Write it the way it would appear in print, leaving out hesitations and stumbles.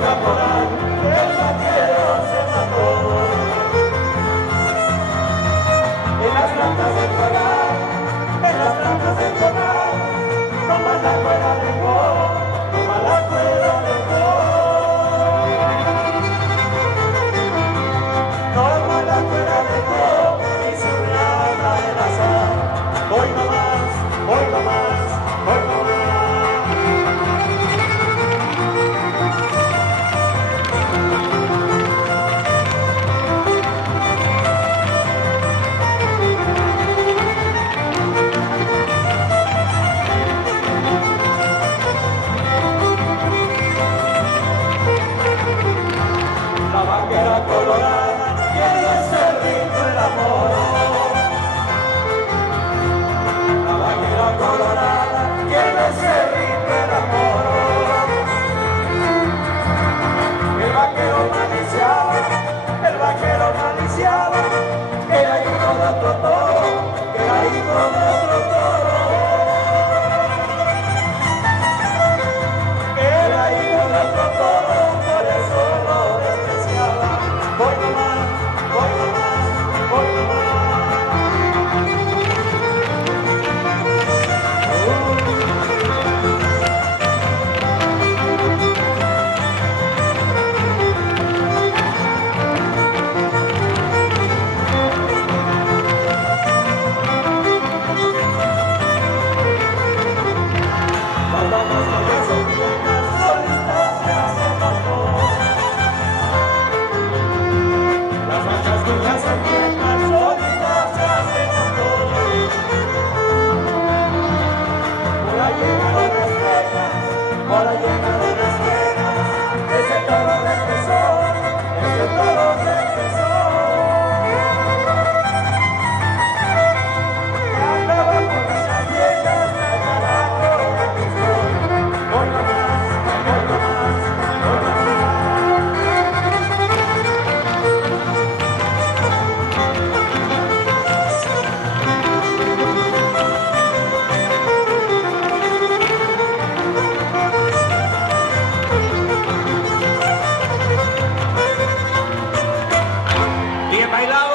caporal, el vaquero se mató. En las plantas del corral, en las plantas del corral, toma la cuerda de gol, toma la cuerda de gol. Toma la cuerda de gol y su plata del azar. Hoy no más, hoy no más, hoy no más. La vaquera colorada quiere ser rico el amor. La vaquera colorada quiere ser rico el amor. El vaquero maliciaba, era hijo de otro toro, era hijo de otro toro. Era hijo de otro toro, por eso lo despreciaba. Voy nomás, voy nomás, voy nomás. Vamos con eso, viejas solitas se hacen amor. Las manchas tuyas se viejas solitas se hacen amor. Por ahí llegaron las penas, por ahí llegaron las penas. Ese toro regresó, ese toro regresó. Andaba con las viejas, agarrando la pistol. Hoy no más, hoy no más, hoy no más. Bien bailado.